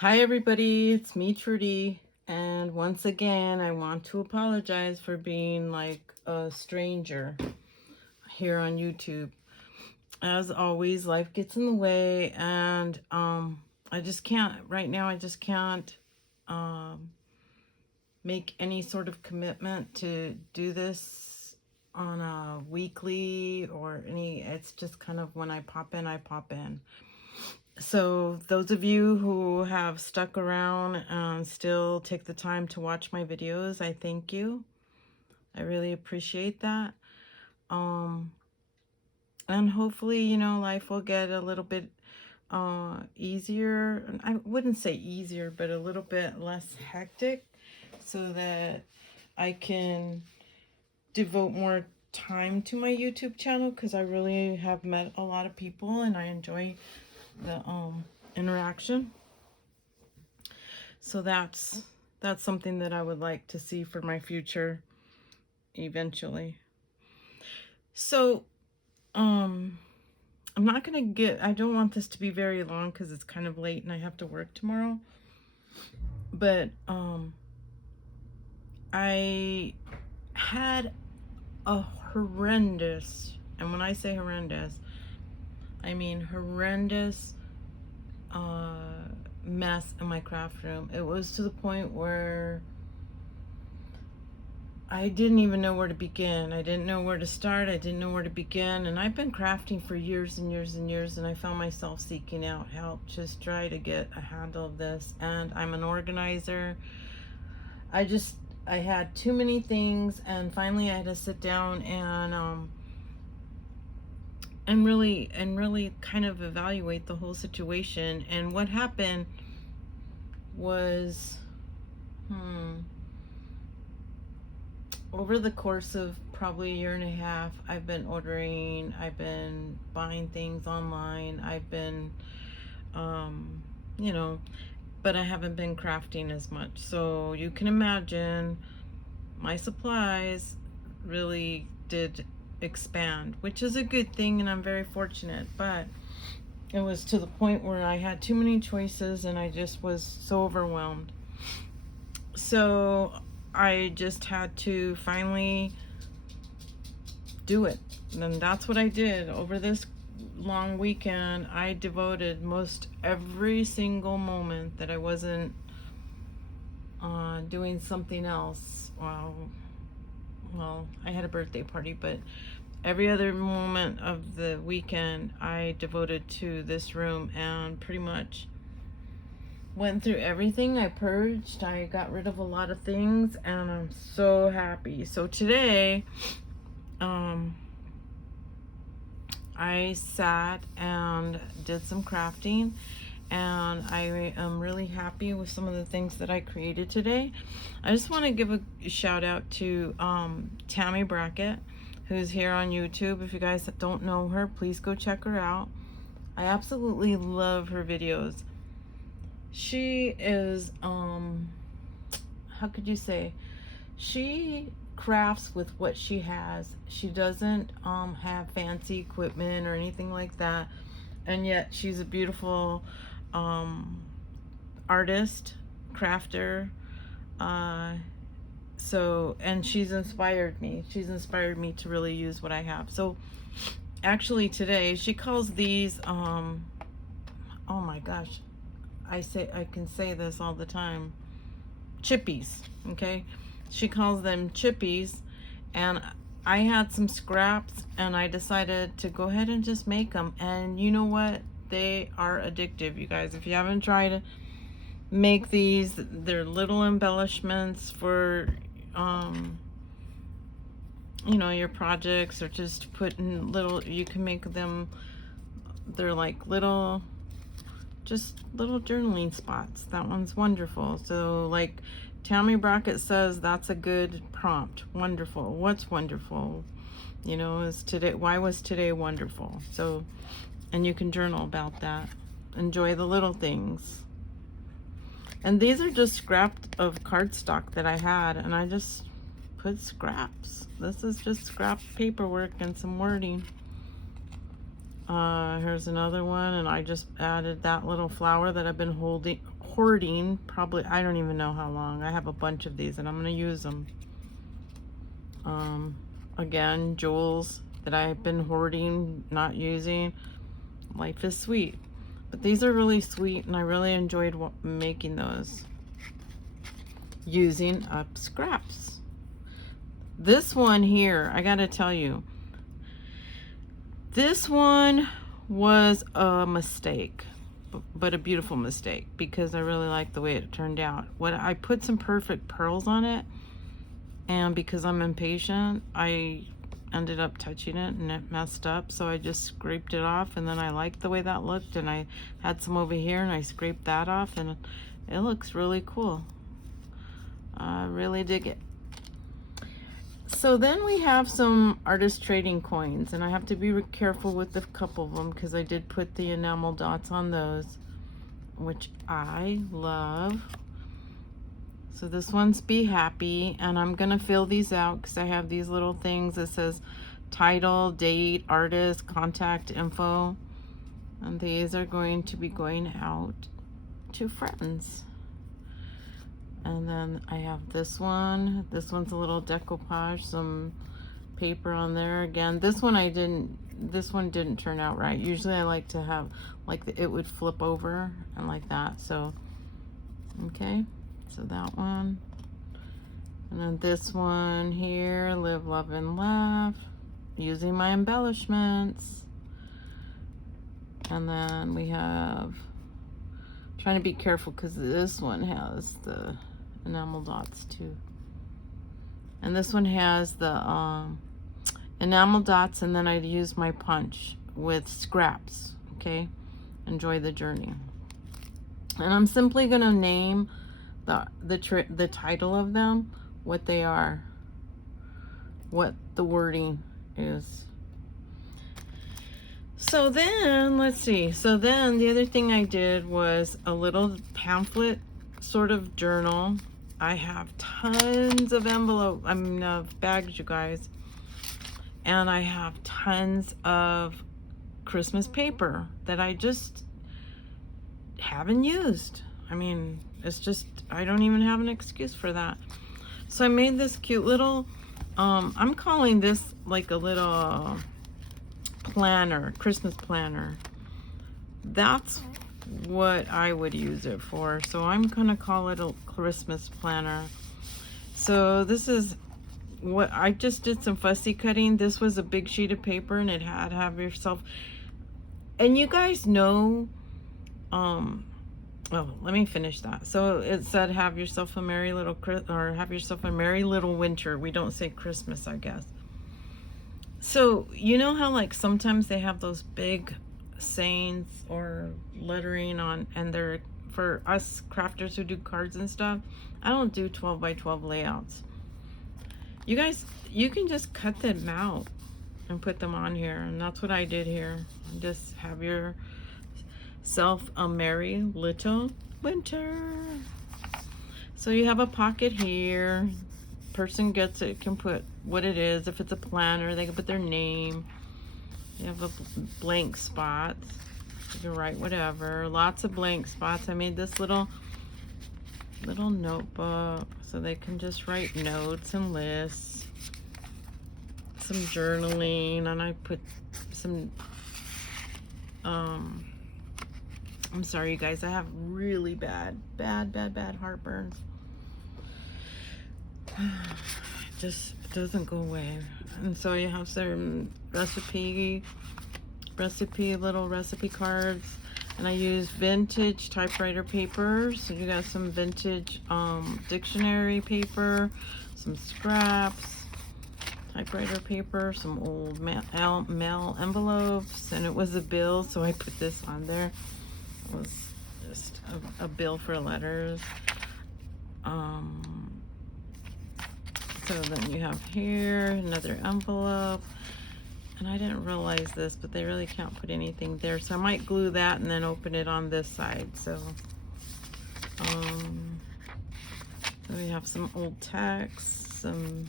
Hi everybody, it's me Trudy, and once again I want to apologize for being like a stranger here on YouTube. As always, life gets in the way, and I just can't right now. I just can't um, make any sort of commitment to do this on a weekly or any. It's just kind of when I pop in, I pop in. So those of you who have stuck around and still take the time to watch my videos, I thank you. I really appreciate that. Um, and hopefully, life will get a little bit easier. I wouldn't say easier, but a little bit less hectic so that I can devote more time to my YouTube channel, because I really have met a lot of people and I enjoy the interaction. So that's something that I would like to see for my future eventually. So I'm not gonna I don't want this to be very long because it's kind of late and I have to work tomorrow. But I had a horrendous, and when I say horrendous, I mean horrendous mess in my craft room. It was to the point where I didn't even know where to begin. I didn't know where to start. I didn't know where to begin. And I've been crafting for years and years and years, and I found myself seeking out help, just try to get a handle of this. And I'm an organizer. I had too many things, and finally I had to sit down and really kind of evaluate the whole situation. And what happened was over the course of probably a year and a half, I've been buying things online, I've been but I haven't been crafting as much. So you can imagine my supplies really did expand, which is a good thing, and I'm very fortunate. But it was to the point where I had too many choices and I just was so overwhelmed. So I just had to finally do it. And that's what I did. Over this long weekend, I devoted most every single moment that I wasn't doing something else. Well, I had a birthday party, but every other moment of the weekend I devoted to this room, and pretty much went through everything. I purged, I got rid of a lot of things, and I'm so happy. So today, I sat and did some crafting, and I am really happy with some of the things that I created today. I just want to give a shout out to Tammy Brackett, who's here on YouTube. If you guys don't know her, please go check her out. I absolutely love her videos. She is how could you say, she crafts with what she has. She doesn't have fancy equipment or anything like that, and yet she's a beautiful artist, crafter. So, and she's inspired me to really use what I have. So actually today she calls these oh my gosh, I can say this all the time, chippies. Okay, she calls them chippies, and I had some scraps and I decided to go ahead and just make them. And you know what, they are addictive, you guys. If you haven't tried to make these, they're little embellishments for your projects, or just put in little, you can make them, they're like just little journaling spots. That one's wonderful. So like Tammy Brackett says, that's a good prompt. Wonderful. What's wonderful? Is today, why was today wonderful? So, and you can journal about that. Enjoy the little things. And these are just scraps of cardstock that I had, and I just put scraps. This is just scrap paperwork and some wording. Here's another one, and I just added that little flower that I've been hoarding probably, I don't even know how long. I have a bunch of these and I'm gonna use them. Again, jewels that I've been hoarding, not using. Life is sweet. But these are really sweet, and I really enjoyed making those using up scraps. This one here, I gotta tell you, this one was a mistake, but a beautiful mistake, because I really like the way it turned out. When I put some perfect pearls on it, and because I'm impatient, I ended up touching it and it messed up, so I just scraped it off, and then I liked the way that looked, and I had some over here and I scraped that off, and it looks really cool. I really dig it. So then we have some artist trading coins, and I have to be careful with a couple of them because I did put the enamel dots on those, which I love. So this one's Be Happy, and I'm gonna fill these out because I have these little things that says title, date, artist, contact info, and these are going to be going out to friends. And then I have this one. This one's a little decoupage, some paper on there. Again, this one didn't turn out right. Usually I like to have, like, it would flip over and like that. So, okay. So that one, and then this one here, Live, Love, and Laugh, using my embellishments. And then we have, trying to be careful because this one has the enamel dots too. And this one has the enamel dots, and then I'd use my punch with scraps, okay? Enjoy the journey. And I'm simply gonna name the title of them, what they are, what the wording is. So then, let's see. So then the other thing I did was a little pamphlet sort of journal. I have tons of bags, you guys. And I have tons of Christmas paper that I just haven't used. I mean, it's just, I don't even have an excuse for that. So I made this cute little, I'm calling this like a little planner, Christmas planner. That's what I would use it for. So I'm gonna call it a Christmas planner. So this is what I just did, some fussy cutting. This was a big sheet of paper, and it had have yourself, and you guys know, oh, let me finish that. So it said, have yourself a merry little winter. We don't say Christmas, I guess. So you know how, like, sometimes they have those big sayings or lettering on, and they're for us crafters who do cards and stuff. I don't do 12 by 12 layouts. You guys, you can just cut them out and put them on here, and that's what I did here. Just have yourself a merry little winter. So you have a pocket here. Person gets it, can put what it is. If it's a planner, they can put their name. You have a blank spot. You can write whatever. Lots of blank spots. I made this little notebook so they can just write notes and lists. Some journaling, and I put some I'm sorry, you guys, I have really bad heartburn. Just doesn't go away. And so you have some little recipe cards, and I use vintage typewriter paper. So you got some vintage dictionary paper, some scraps, typewriter paper, some old mail envelopes, and it was a bill, so I put this on there. It was just a bill for letters. So then you have here another envelope, and I didn't realize this, but they really can't put anything there, so I might glue that and then open it on this side. So we have some old text, some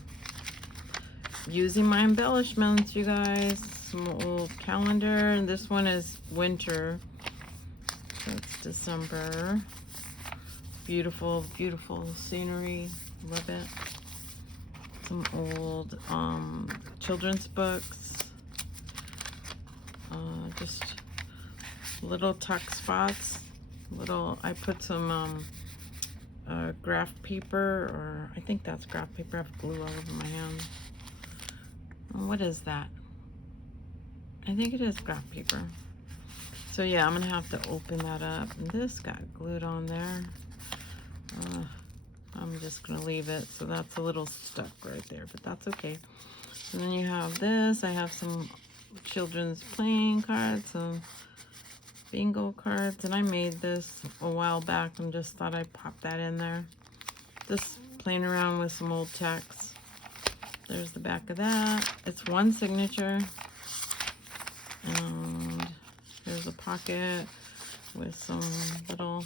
using my embellishments, you guys. Some old calendar, and this one is winter. So it's December. Beautiful, beautiful scenery. Love it. Some old children's books. Just little tuck spots. I put some graph paper, or I think that's graph paper. I have glue all over my hand. What is that? I think it is graph paper. So yeah, I'm gonna have to open that up. And this got glued on there. I'm just gonna leave it. So that's a little stuck right there, but that's okay. And then you have this. I have some children's playing cards, some bingo cards, and I made this a while back and just thought I'd pop that in there. Just playing around with some old text. There's the back of that. It's one signature. And there's a pocket with some little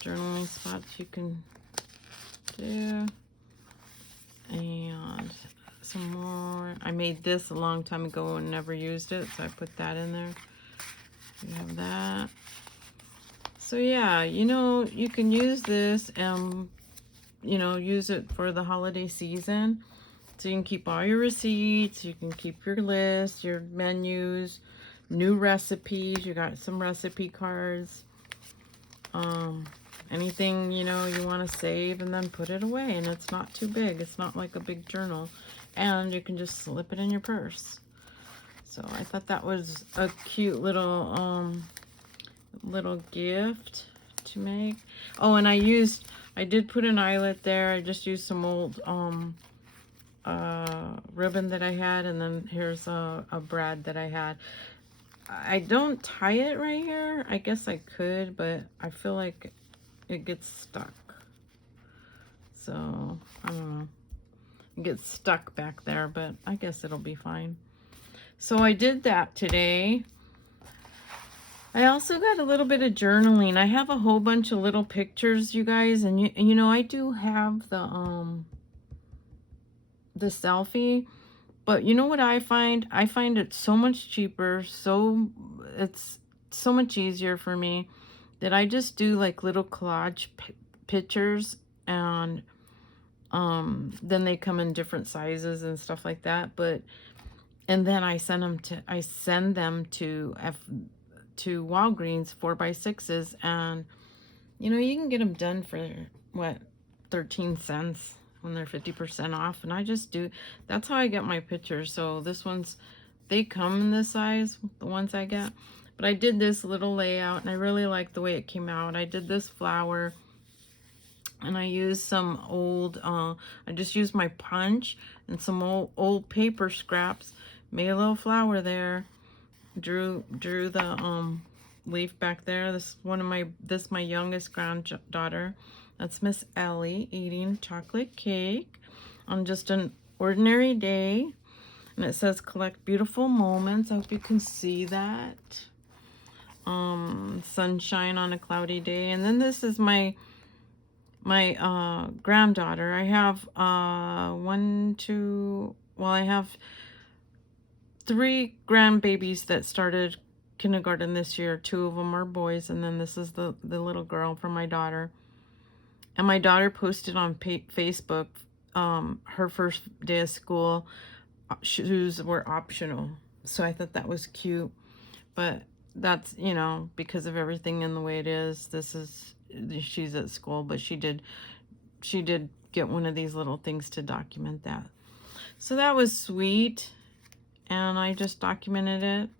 journaling spots you can do. And some more. I made this a long time ago and never used it, so I put that in there. You have that. So yeah, you know, you can use this and, you know, use it for the holiday season. So you can keep all your receipts, you can keep your list, your menus, new recipes. You got some recipe cards. Anything, you know, you want to save and then put it away. And it's not too big. It's not like a big journal. And you can just slip it in your purse. So I thought that was a cute little gift to make. Oh, and I did put an eyelet there. I just used some old ribbon that I had, and then here's a brad that I had. I don't tie it right here. I guess I could, but I feel like it gets stuck. So I don't know. It gets stuck back there, but I guess it'll be fine. So I did that today. I also got a little bit of journaling. I have a whole bunch of little pictures, you guys, and you know, I do have the selfie, but you know what I find? I find it so much cheaper, it's so much easier for me that I just do like little collage pictures, and then they come in different sizes and stuff like that. And then I send them to Walgreens 4x6s, and you know, you can get them done for what, 13 cents when they're 50% off. And I just do, that's how I get my pictures. So they come in this size, the ones I get, but I did this little layout and I really like the way it came out. I did this flower, and I used some old I just used my punch and some old paper scraps, made a little flower there, drew the leaf back there. This is my youngest granddaughter. That's Miss Ellie eating chocolate cake on just an ordinary day. And it says collect beautiful moments. I hope you can see that. Sunshine on a cloudy day. And then this is my granddaughter. I have I have 3 grandbabies that started kindergarten this year. 2 of them are boys, and then this is the little girl from my daughter. And my daughter posted on Facebook her first day of school. Shoes were optional, so I thought that was cute. But that's, you know, because of everything and the way it is, she's at school, but she did get one of these little things to document that. So that was sweet, and I just documented it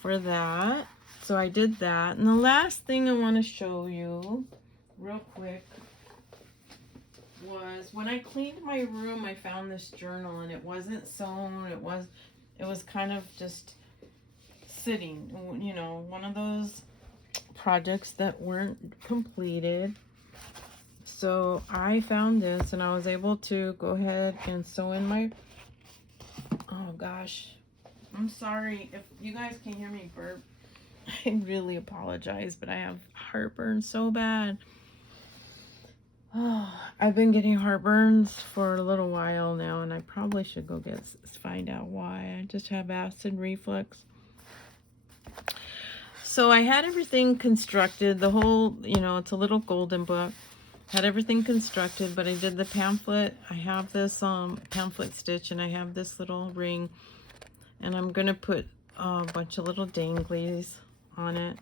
for that. So I did that. And the last thing I want to show you real quick was when I cleaned my room, I found this journal, and it wasn't sewn. It was kind of just sitting, you know, one of those projects that weren't completed. So I found this, and I was able to go ahead and sew in my, oh gosh, I'm sorry if you guys can hear me burp. I really apologize, but I have heartburn so bad. Oh, I've been getting heartburns for a little while now, and I probably should go find out why. I just have acid reflux. So I had everything constructed, the whole, it's a little golden book. Had everything constructed, but I did the pamphlet. I have this pamphlet stitch, and I have this little ring, and I'm gonna put a bunch of little danglies on it.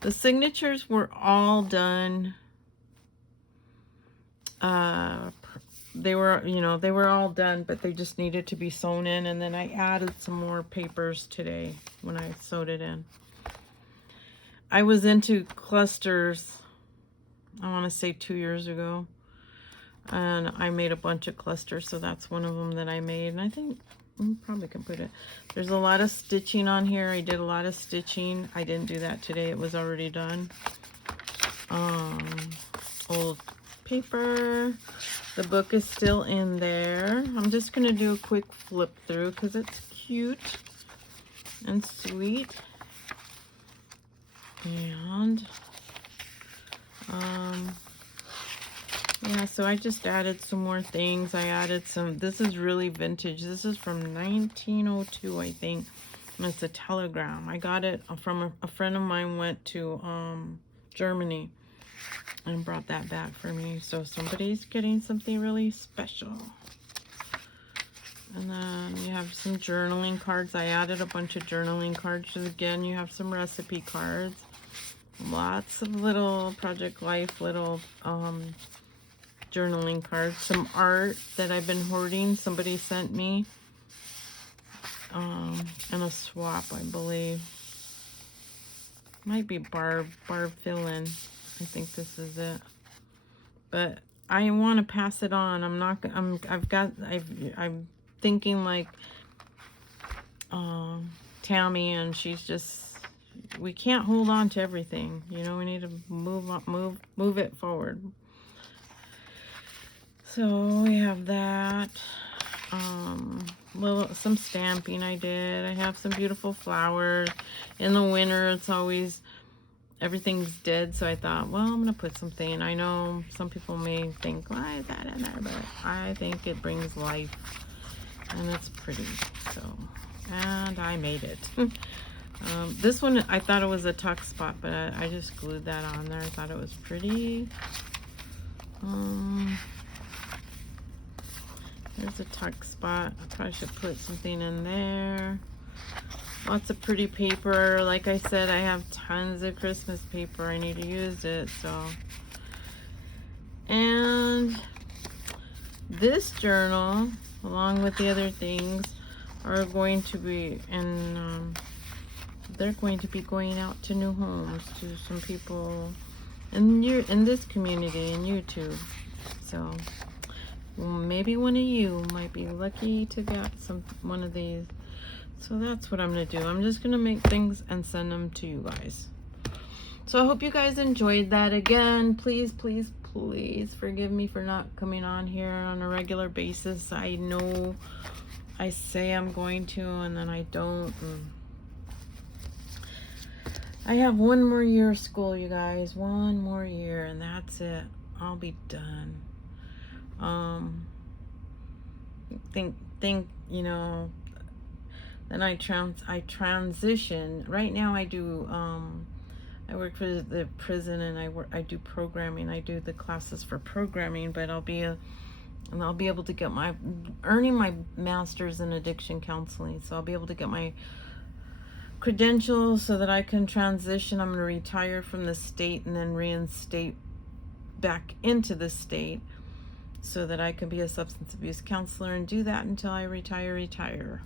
The signatures were all done. They were all done, but they just needed to be sewn in, and then I added some more papers today when I sewed it in. I was into clusters, I want to say 2 years ago, and I made a bunch of clusters, so that's one of them that I made, and I think I probably can put it. There's a lot of stitching on here. I did a lot of stitching. I didn't do that today. It was already done. Old paper. The book is still in there. I'm just going to do a quick flip through because it's cute and sweet. And yeah, so I just added some more things. I added some, this is really vintage. This is from 1902, I think. And it's a telegram. I got it from a friend of mine went to Germany and brought that back for me. So somebody's getting something really special. And then you have some journaling cards. I added a bunch of journaling cards. Again, you have some recipe cards. Lots of little Project Life, little journaling cards. Some art that I've been hoarding. Somebody sent me. And a swap, I believe. Might be Barb Fill-In. I think this is it. But I want to pass it on. I'm thinking like Tammy, and she's just, we can't hold on to everything. We need to move it forward. So we have that. Some stamping I did. I have some beautiful flowers. In the winter, it's always, everything's dead, so I thought, well, I'm gonna put something. I know some people may think, why is that in there? But I think it brings life, and it's pretty. So, and I made it. This one, I thought it was a tuck spot, but I just glued that on there. I thought it was pretty. There's a tuck spot. I probably should put something in there. Lots of pretty paper. Like I said, I have tons of Christmas paper. I need to use it, so. And this journal, along with the other things, are going to be they're going to be going out to new homes, to some people in this community, in YouTube. So maybe one of you might be lucky to get one of these. So that's what I'm going to do. I'm just going to make things and send them to you guys. So I hope you guys enjoyed that. Again, please, please, please forgive me for not coming on here on a regular basis. I know I say I'm going to, and then I don't. I have one more year of school, you guys. One more year, and that's it. I'll be done. Think, then I transition. Right now I do, I work for the prison, and I do programming. I do the classes for programming, but I'll be able to get earning my master's in addiction counseling. So I'll be able to get my credentials so that I can transition. I'm going to retire from the state and then reinstate back into the state so that I can be a substance abuse counselor and do that until I retire.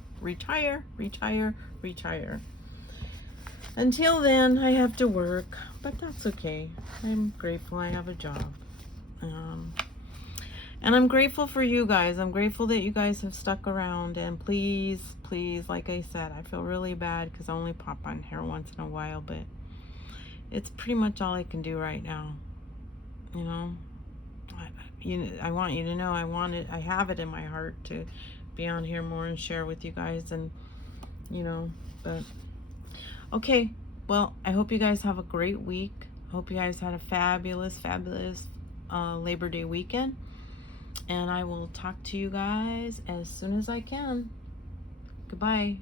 Until then, I have to work, but that's okay. I'm grateful I have a job. And I'm grateful for you guys. I'm grateful that you guys have stuck around. And please, please, like I said, I feel really bad because I only pop on here once in a while, but it's pretty much all I can do right now. I want you to know I have it in my heart to be on here more and share with you guys, and but okay, well, I hope you guys have a great week. Hope you guys had a fabulous, fabulous Labor Day weekend. And I will talk to you guys as soon as I can. Goodbye.